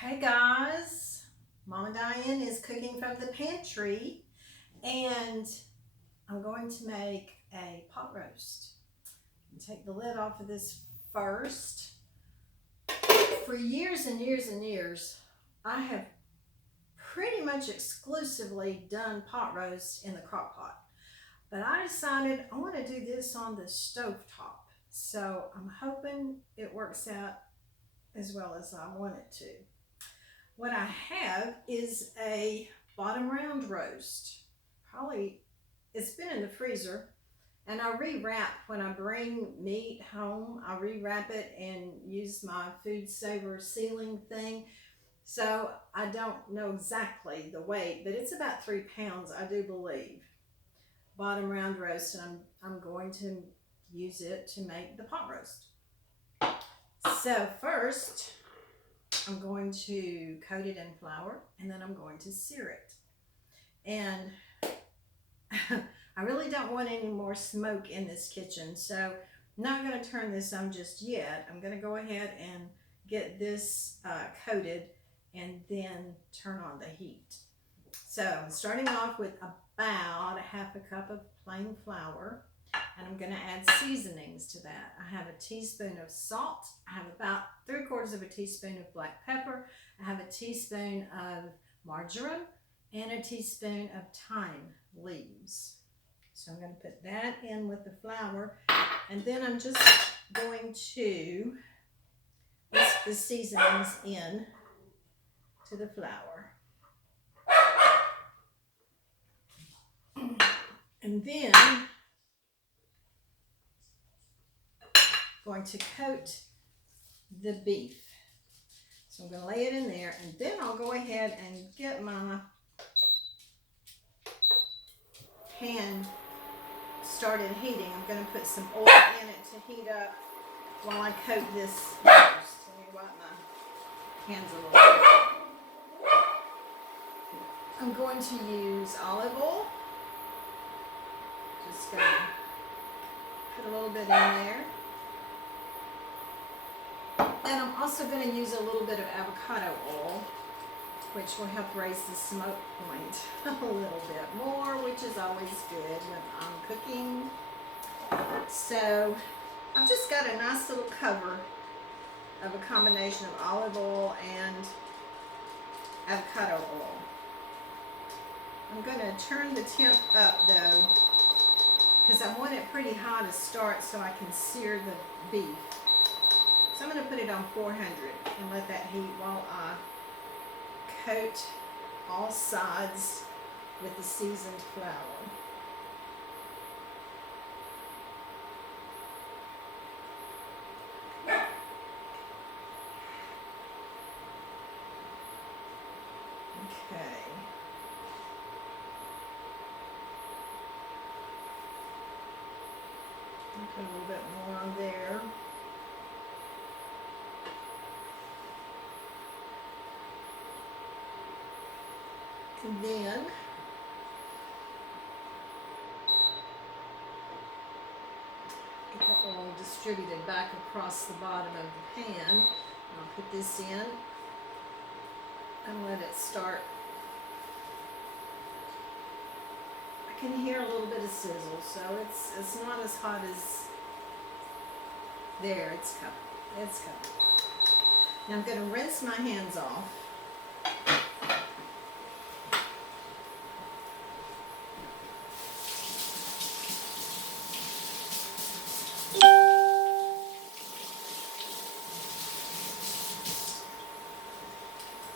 Hey guys, Mama Diane is cooking from the pantry, and I'm going to make a pot roast. Take the lid off of this first. For years and years and years, I have pretty much exclusively done pot roast in the crock pot, but I decided I want to do this on the stove top. So I'm hoping it works out as well as I want it to. What I have is a bottom round roast. Probably, it's been in the freezer, and I rewrap when I bring meat home. I rewrap it and use my food saver sealing thing. So I don't know exactly the weight, but it's about 3 pounds, I do believe. Bottom round roast, and I'm going to use it to make the pot roast. So first, I'm going to coat it in flour, and then I'm going to sear it. And I really don't want any more smoke in this kitchen, so I'm not going to turn this on just yet. I'm going to go ahead and get this coated and then turn on the heat. So I'm starting off with about a half a cup of plain flour. And I'm going to add seasonings to that. I have a teaspoon of salt. I have about 3/4 of a teaspoon of black pepper. I have a teaspoon of marjoram and a teaspoon of thyme leaves. So I'm going to put that in with the flour. And then I'm just going to whisk the seasonings in to the flour. And then going to coat the beef. So I'm going to lay it in there, and then I'll go ahead and get my pan started heating. I'm going to put some oil in it to heat up while I coat this roast. Let me wipe my hands a little bit. I'm going to use olive oil. Just going to put a little bit in there. And I'm also going to use a little bit of avocado oil, which will help raise the smoke point a little bit more, which is always good when I'm cooking. So I've just got a nice little cover of a combination of olive oil and avocado oil. I'm going to turn the temp up though, because I want it pretty high to start so I can sear the beef. So I'm going to put it on 400 and let that heat while I coat all sides with the seasoned flour. Okay. Put a little bit more on there. And then get that oil distributed back across the bottom of the pan. I'll put this in and let it start. I can hear a little bit of sizzle, so it's not as hot as there. It's coming. It's coming. Now I'm going to rinse my hands off.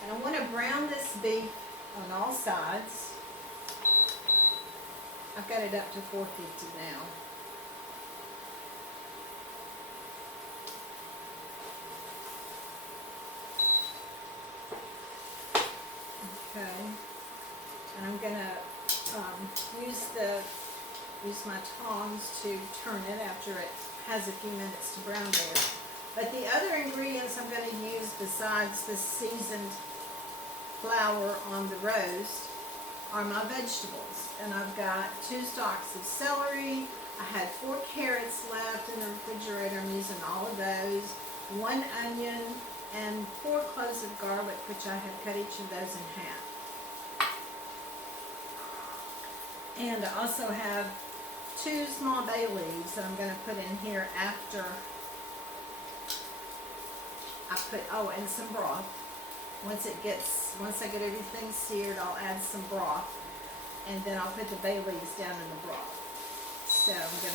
And I want to brown this beef on all sides. I've got it up to 450 now. Okay, and I'm gonna use my tongs to turn it after it has a few minutes to brown there. But the other ingredients I'm going to use besides the seasoned flour on the roast are my vegetables. And I've got 2 stalks of celery. I had 4 carrots left in the refrigerator. I'm using all of those. 1 onion, and 4 cloves of garlic, which I have cut each of those in half. And I also have 2 small bay leaves that I'm going to put in here after I put, oh, and some broth. Once I get everything seared, I'll add some broth, and then I'll put the bay leaves down in the broth. So I'm going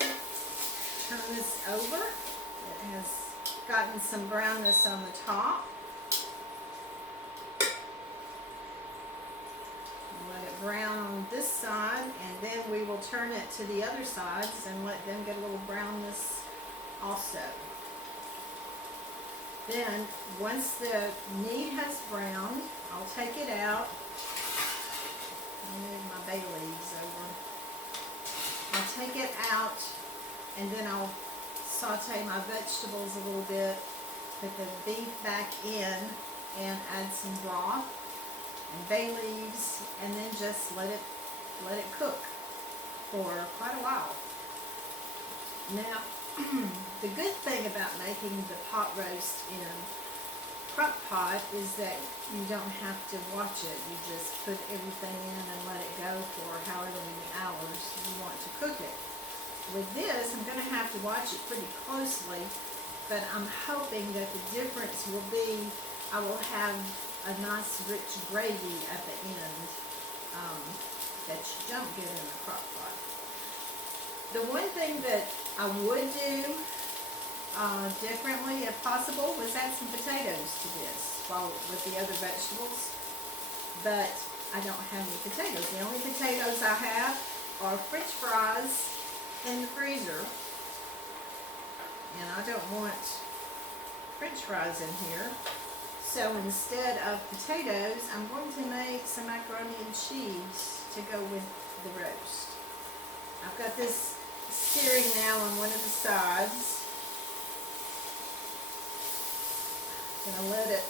to turn this over. It has gotten some brownness on the top. Let it brown on this side, and then we will turn it to the other sides and let them get a little brownness also. Then, once the meat has browned, I'll take it out. I'll move my bay leaves over. I'll take it out, and then I'll saute my vegetables a little bit, put the beef back in, and add some broth and bay leaves, and then just let it cook for quite a while. Now, the good thing about making the pot roast in crock pot is that you don't have to watch it. You just put everything in and let it go for however many hours you want to cook it. With this, I'm going to have to watch it pretty closely, but I'm hoping that the difference will be I will have a nice rich gravy at the end that you don't get in the crock pot. The one thing that I would do differently, if possible, was add some potatoes to this with the other vegetables, but I don't have any potatoes. The only potatoes I have are French fries in the freezer, and I don't want French fries in here. So instead of potatoes, I'm going to make some macaroni and cheese to go with the roast. I've got this searing now on one of the sides. I'm going to let it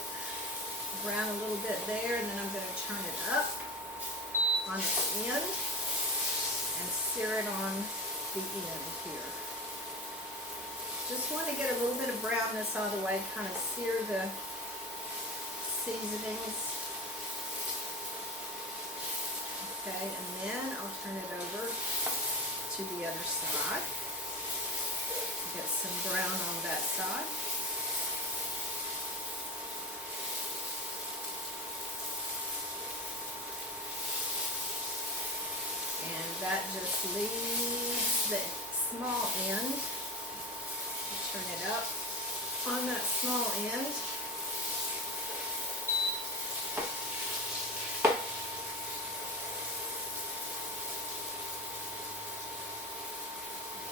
brown a little bit there, and then I'm going to turn it up on its end and sear it on the end here. Just want to get a little bit of brownness all the way, kind of sear the seasonings. Okay, and then I'll turn it over to the other side. Get some brown on that side. And that just leaves the small end. Turn it up on that small end.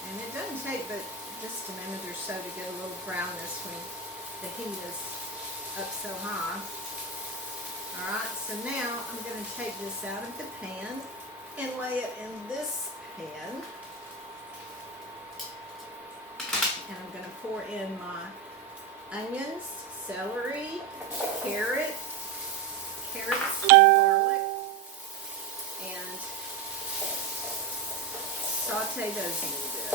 And it doesn't take but just a minute or so to get a little brownness when the heat is up so high. Alright, so now I'm going to take this out of the pan and lay it in this pan. And I'm going to pour in my onions, celery, carrots and garlic, and saute those a little bit.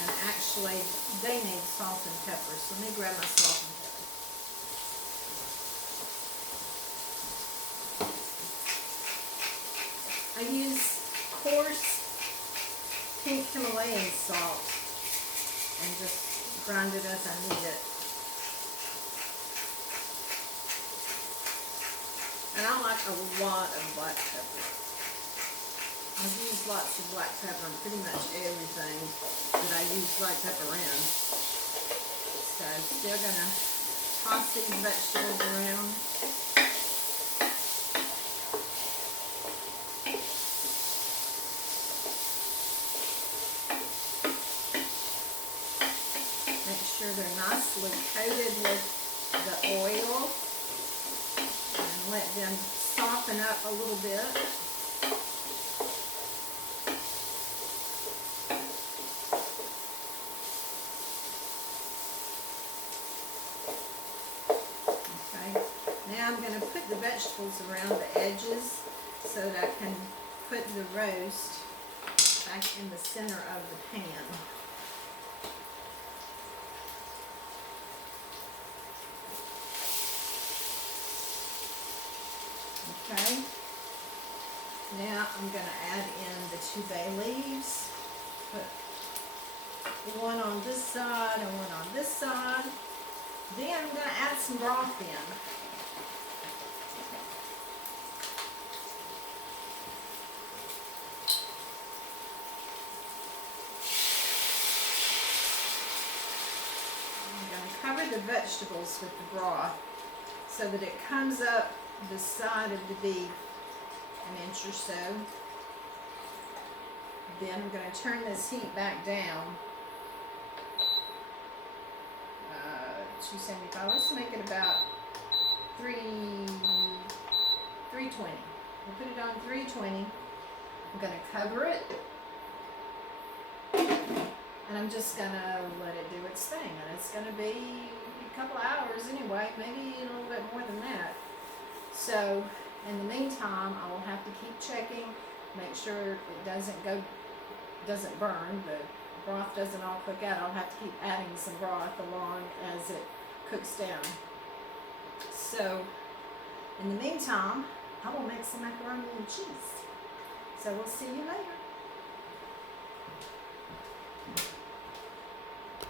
And actually, they need salt and pepper, so let me grab my salt and pepper. I use coarse pink Himalayan salt and just grind it as I need it. And I like a lot of black pepper. I've used lots of black pepper in pretty much everything that I use black pepper in. So still gonna toss these vegetables around. Make sure they're nicely coated with the oil. Let them soften up a little bit. Okay, now I'm going to put the vegetables around the edges so that I can put the roast back in the center of the pan. Okay. Now I'm going to add in the 2 bay leaves. Put one on this side and one on this side. Then I'm going to add some broth in. I'm going to cover the vegetables with the broth so that it comes up the side of the beef an inch or so. Then I'm going to turn this heat back down. 275. Let's make it about 320. We'll put it on 320. I'm going to cover it. And I'm just going to let it do its thing. And it's going to be a couple hours anyway, maybe a little bit more than that. So in the meantime, I will have to keep checking, make sure it doesn't burn, the broth doesn't all cook out. I'll have to keep adding some broth along as it cooks down. So in the meantime, I will make some macaroni and cheese. So we'll see you later.